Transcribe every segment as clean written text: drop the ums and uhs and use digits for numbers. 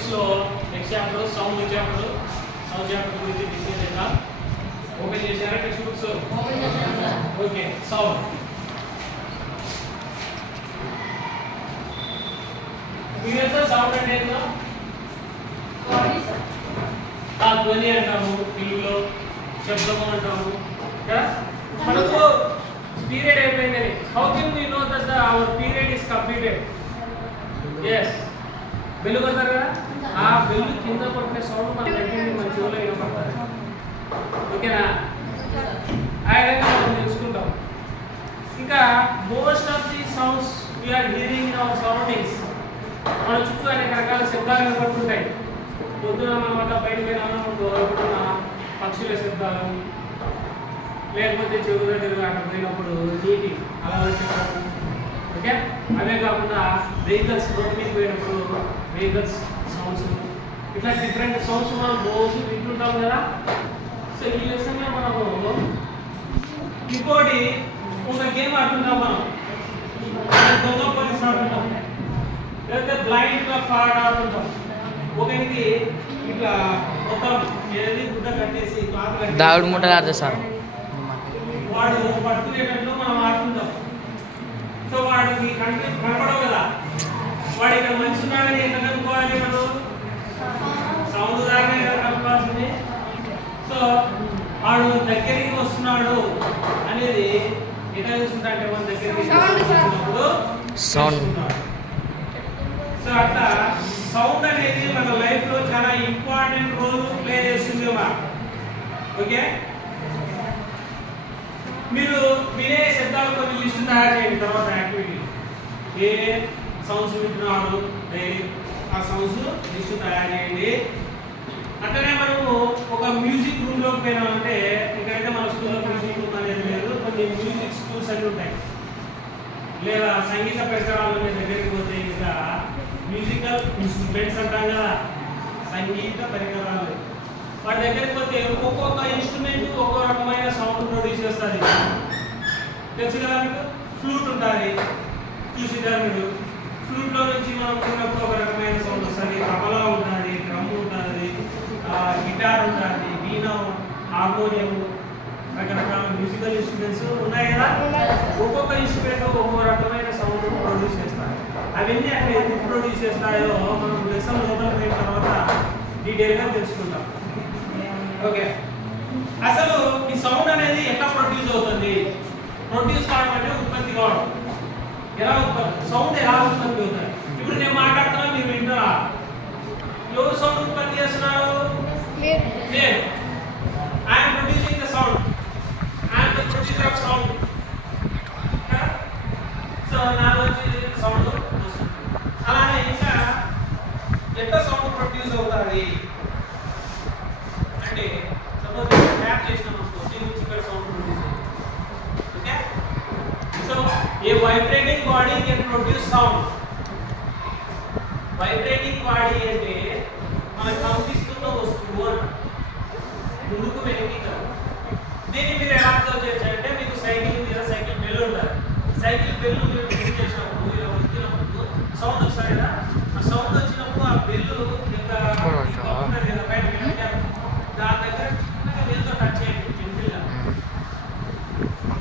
6 లో next chapter sound chapter గురించి discuss చేద్దాం. ఓపెన్ చేశారా టెక్స్ట్ బుక్స్? ఓపెన్ చేశాను సార్. Okay, sound. మీరేంటో సౌండ్ అంటే ఏంటో? ధ్వని అంటాము, తెలుగులో శబ్దము అంటాము కదా. మనకు పీరియడ్ అయిపోయిందని. How can we know that our period is completed? yes, bell కొడతారు కదా, ఆ బెల్లు కింద కొట్టే సౌండ్ మన దగ్గర మన చెవులో వినపడుతుంది. ఓకేనా? ఆ విధంగా మనం తెలుసుకుంటాం. ఇంకా most of the sounds we are hearing in our surroundings. మన చుట్టూ అనేక రకాల శబ్దాలు వినపడుతుంటాయి. పొద్దున మనం అట్లా బయట పోయినా పక్షుల శబ్దాలు, లేకపోతే చెరువు దగ్గర అక్కడ పోయినప్పుడు నీటి అలా శబ్దాలు. ఓకే, అవే కాకుండా వెహికల్స్ రోడ్డు మీద పోయినప్పుడు వెహికల్స్ సౌండ్స్, ఇట్లా డిఫరెంట్ సౌండ్స్ మనం రోజు వింటుంటాం కదా. సో ఈ లెసన్లో మనము ఇంకోటి ఒక గేమ్ ఆడుతుంటాం. మనం దొంగ పోలీస్ ఆడుతుంటాం, లేకపోతే బ్లైండ్ గా ఫాడ్ ఆడుతుంటాం. ఒకరికి ఇట్లా మొత్తం ఏది గుడ్డ కట్టేసి దావుడు ముట్టలు ఆడుతుంది సార్. వాడు పట్టుకునేటట్లు మనం ఆడుతుంటాం. సో వాడికి కనపడవు కదా, వాడు ఇక్కడ మంచి ఉన్నాడని ఎట్లా కనుక్కోవాలి? మనం సౌండ్ దాకా కనుక్కోవాల్సింది. సో వాడు దగ్గరికి వస్తున్నాడు అనేది ఎట్లా చూసుకుంటా అంటే మన దగ్గరికి వచ్చినప్పుడు సౌండ్. సో అట్లా సౌండ్ అనేది మన లైఫ్ లో చాలా ఇంపార్టెంట్ రోల్ ప్లే చేస్తుంది. ఓకే, మీరు వినే శబ్దాలు కొన్ని లిస్ట్ తయారు చేయండి. తర్వాత యాక్టివిటీ ఏ సౌండ్స్ వింటున్నాడు ఆ సౌండ్స్ లిస్ట్ తయారు చేయండి. అట్లనే మనము ఒక మ్యూజిక్ రూమ్ లోకి పోయినామంటే, ఇక్కడైతే మన స్కూల్లో మ్యూజిక్ రూమ్ అనేది లేదు, కొన్ని మ్యూజిక్ స్కూల్స్ అన్నీ ఉంటాయి. లేదా సంగీత పరిసరాల దగ్గరికి పోతే ఇంకా మ్యూజికల్ ఇన్స్ట్రుమెంట్స్ అంటాం కదా, సంగీత పరికరాలు. వాటి దగ్గరికి పోతే ఒక్కొక్క ఇన్స్ట్రుమెంట్ ఒక్కో రకమైన సౌండ్ ప్రొడ్యూస్ చేస్తుంది. తెలుసు కదా మీకు? ఫ్లూట్ ఉంటుంది, చూసిద్దాం మీరు. ఫ్లూట్లో నుంచి మనం చిన్నప్పుడు ఒక రకమైన సౌండ్ వస్తుంది. తబలా ఉంటుంది, డ్రమ్ ఉంటుంది, గిటార్ ఉంటుంది, వీణ, హార్మోనియం, రకరకాల మ్యూజికల్ ఇన్స్ట్రుమెంట్స్ ఉన్నాయి కదా. ఒక్కొక్క ఇన్స్ట్రుమెంట్ ఒక్కొక్క రకమైన సౌండ్ ప్రొడ్యూస్ చేస్తాయి. అవన్నీ అక్కడ ఎందుకు ప్రొడ్యూస్ చేస్తాయో మనం లెసన్ లోపల పోయిన తర్వాత డీటెయిల్గా తెలుసుకుంటాం. ఓకే, అసలు ఈ సౌండ్ అనేది ఎట్లా ప్రొడ్యూస్ అవుతుంది? ప్రొడ్యూస్ కావడం అంటే ఉత్పత్తి కావడం. ఎలా ఉత్పత్తి, సౌండ్ ఎలా ఉత్పత్తి అవుతుంది? ఇప్పుడు నేను మాట్లాడుతున్నా, మీరు వింటారా? ఎవరు సౌండ్ ఉత్పత్తి చేస్తున్నారు? నేను. I'm producing the sound, I'm the producer of sound. So నాలో సౌండ్ వస్తుంది. అలానే ఇంకా ఎట్లా సౌండ్ ప్రొడ్యూస్ అవుతుంది అంటే, సపోజ్ ట్యాప్ చేసినాం అనుకో, దీని నుంచి ఇక్కడ సౌండ్ ప్రొడ్యూస్ అవుతుంది. Okay, so A vibrating body can produce sound. Vibrating body అంటే మనకు కంపిస్తున్న వస్తువు అన్న, ముందుకు వెనక్కి కాదు. దీన్ని మీరు ఎలా అబ్జర్వ్ చేయొచ్చు అంటే, మీకు సైకిల్ మీద సైకిల్ బెల్ ఉంటుంది. సైకిల్ బెల్ మీరు క్లిక్ చేసినప్పుడు, ఇలా వచ్చినప్పుడు సౌండ్ వస్తుంది కదా. ఆ సౌండ్ వచ్చినప్పుడు ఆ బెల్ దాని దగ్గర చిన్నగా వేలుతో టచ్ చేయండి, జంతువులా.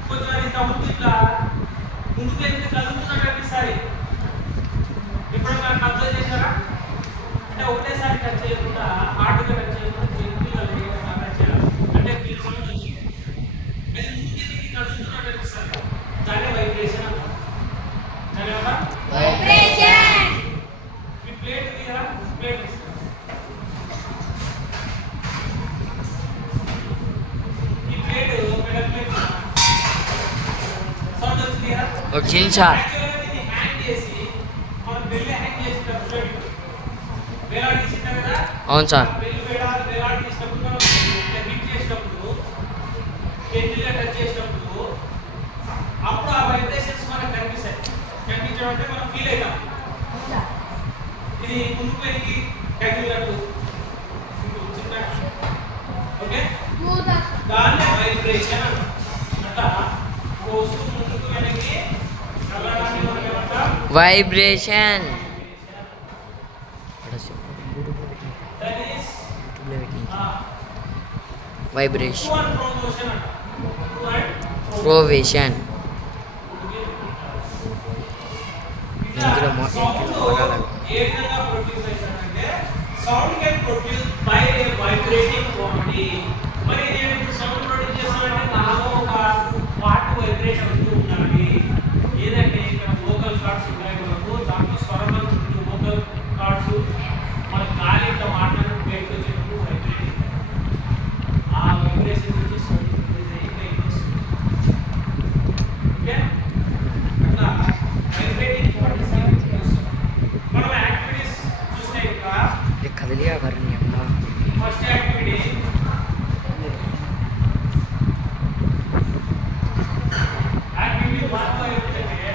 కొంచెం అది తమ్ముడు ఇట్లా ముందుకు వెళ్తే కదులుతున్నట్టు అనిపిస్తుంది. ఇప్పుడు మనం అబ్జర్వ్ చేశారా అంటే, ఒకటేసారి టచ్ చేయకుండా, హార్డ్గా టచ్ చేయకుండా జంతువులా టచ్ చేయాలి. అంటే మీరు సౌండ్ వచ్చింది, అది ముందుకు వెళ్ళి కదులుతున్నట్టు అనిపిస్తుంది. దాన్ని వైబ్రేషన్ అంటారు. సరేనా? వైబ్రేషన్. ఈ ప్లేట్ ఉంది కదా, ప్లేట్ వచ్చింది సార్. అవును సార్. అప్పుడు ఆ వైబ్రేషన్స్ మనకు కనిపిస్తాయి. కనిపించడం అంటే మనం ఫీల్ అవుతాం. ఇది ముందుకు వెనక్కి కదిలినట్టు ఓకే, దాన్ని వైబ్రేషన్ అంట. వస్తువు ముందుకు వెనక్కి కదలడాన్ని మనం ఏమంటాం? Vibration. Vibration, to and fro motion అంట. To and fro motion. సౌండ్ ఏ విధంగా ప్రొడ్యూస్ అవుతుందంటే sound can produce by a vibrating body. మరి నేను ఇప్పుడు సౌండ్ ప్రొడ్యూస్ చేస్తానంటే నాలో ఒక పార్ట్ వైబ్రేట్ అవుతూ ఉండాలి. ఏదంటే ఇక్కడ వోకల్ కార్డ్స్ ఉన్నాయి మనకు, దాంట్లో స్వరాలు ఉంటుంది. వోకల్ కార్డ్స్ మన గాలి ఇట్లా మాట్లాడినప్పుడు బయటకు వచ్చేటప్పుడు వైబ్రేట్, ఆ వైబ్రేషన్ నుంచి సౌండ్ ప్రొడ్యూస్ అయ్యి బయటకు వస్తుంది. ఓకే, అట్లా వైబ్రేటింగ్ బాడీస్ మనం యాక్టివిటీస్ చూస్తే ఇంకా కదిలియా కరణ్యం ఫస్ట్ యాక్టివిటీ వాటిలో ఏంటంటే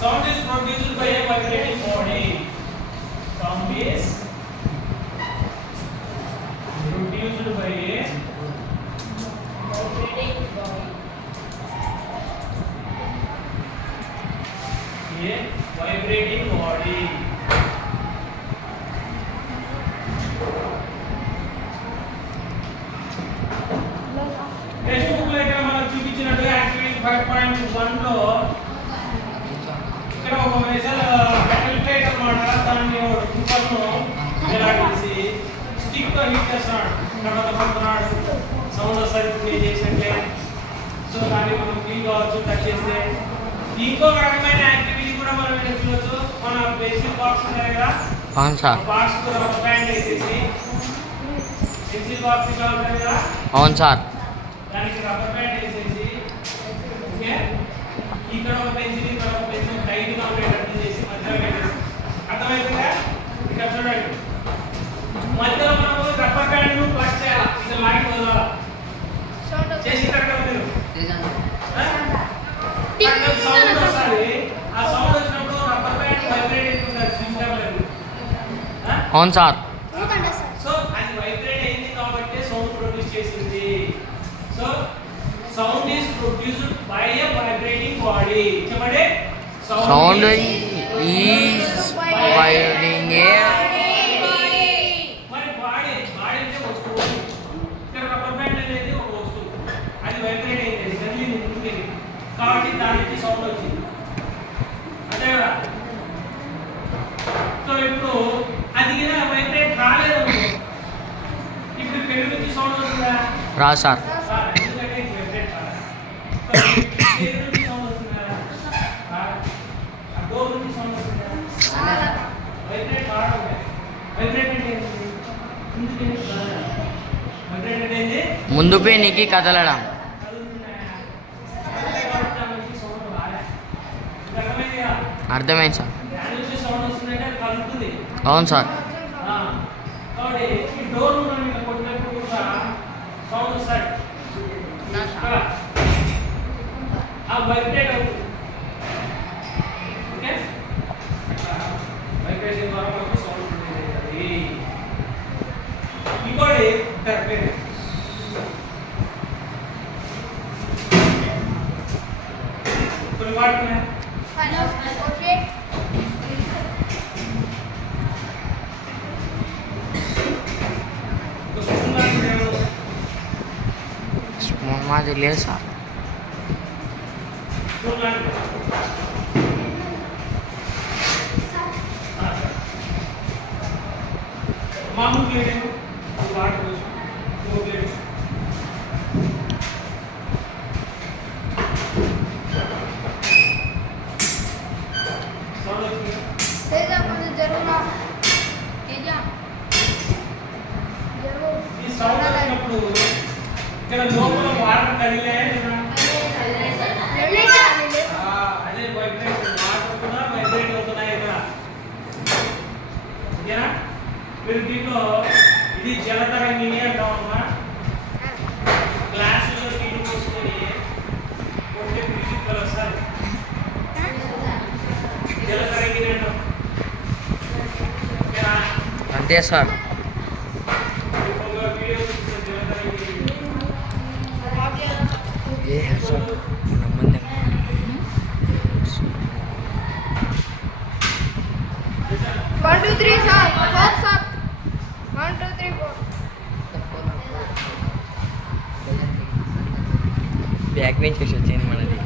sound is produced by a vibrating body. Sound is produced by a vibrating body. Text book లో ఇక్కడ మనం చూపించినట్టు యాక్టివిటీ 5.1 లో ఇక్కడ ఒక మెజల్ మెటల్ ప్లేట్ అన్నమాట. దాన్ని కుక్కర్ను వేలాడేసి స్టిక్ తో హిట్ చేస్తున్నాడు, తర్వాత పడుతున్నాడు, సౌండ్ వస్తుంది ప్లే చేసినట్లే. సో దాన్ని మనం ఫీల్ కావచ్చు టచ్ చేస్తే. ఇంకొక రకమైన యాక్టివిటీ కూడా మనం ఏం చేయవచ్చు, మన బేసిక్ బాక్స్ ఉన్నాయి కదా, అవును సార్, బాక్స్ కూడా ఒక బ్యాండ్ వేసేసి పెన్సిల్ బాక్స్ ఇలా ఉంటుంది కదా, అవును సార్, దానికి రబ్బర్ బ్యాండ్ వేసేసి ఓకే ఇక్కడ ఒక పెన్సిల్ ఇక్కడ ఒక పెన్సిల్ టైట్ గా ఉండేటట్టు చేసి మధ్యలో పెట్టేసి. అర్థమైందా? ఇక్కడ చూడండి, మధ్యలో మనం రబ్బర్ బ్యాండ్ ను ప్లగ్ చేయాలి, ఇది లాగి వదలాలి. చేసి ఇక్కడ మీరు సౌండ్ వస్తుంది. ఆ సౌండ్ వచ్చినప్పుడు రబ్బర్ బ్యాండ్ వైబ్రేట్ అవుతుంది స్విచ్ లేదు. అవును సార్. సో అది వైబ్రేట్ అయింది కాబట్టి సౌండ్ ప్రొడ్యూస్ చేసింది. So sound is produced by a vibrating body. చెప్పండి, సౌండ్ ఈజ్ వైబ్రేటింగ్ ఏ. మరి బాడీ అంటే వస్తువు, ఇక్కడ రబ్బర్ బ్యాండ్ అనేది ఒక వస్తువు, అది వైబ్రేట్ అయింది, కదిలింది ముందుకెళ్ళి, కాబట్టి దానికి సౌండ్ వచ్చింది. అంతే కదా? సో ఇప్పుడు అది వైబ్రేట్ రాలేదు, ఇప్పుడు పెళ్లి నుంచి సౌండ్ వస్తుందా? రా సార్. ఎందుకంటే వైబ్రేట్ రాలేదు. పెళ్లి నుంచి సౌండ్ వస్తుందా? ఆ డోర్ నుంచి సౌండ్ వస్తుందా? వైబ్రేట్ రావడం. వైబ్రేట్ అంటే ఏంటి? వైబ్రేట్ అంటే ఏంటి? ముందు పేనికి కదలడం. అర్థమైంది సార్. అవును సార్. కాబట్టి ఈ డోర్ మనం ఇలా కొట్టినప్పుడు కూడా సౌండ్ వస్తాయి, ఆ వైబ్రేట్ అవుతుంది. ఓకే, వైబ్రేషన్ ద్వారా మనకు సౌండ్ ఉంటుంది. ఇంకోటి పేరు కొన్ని వాడుతున్నాయి. మాది లేదు సార్. మామూలు ప్లేట్ వాటర్ ప్లేట్ ఈ సౌండ్ వచ్చినప్పుడు ఇక్కడ లోపల వాటర్ కదిలే అదే వైబ్రేషన్, వాటర్ కూడా వైబ్రేట్ అవుతున్నాయి ఇక్కడ. ఓకేనా? మీరు దీంట్లో ఇది జలతరంగిణి అంటామమ్మా. గ్లాసులో నీళ్ళు పోసుకొని కొట్టే మ్యూజిక్ వస్తారు, జలతరంగిణి అంటాం. ఓకేనా? అంతే సార్. ఏ సార్ నమ్మండి. 1 2 3 సార్. 1 బ్యాక్ బెంచ్ చేసి వచ్చింది మనది.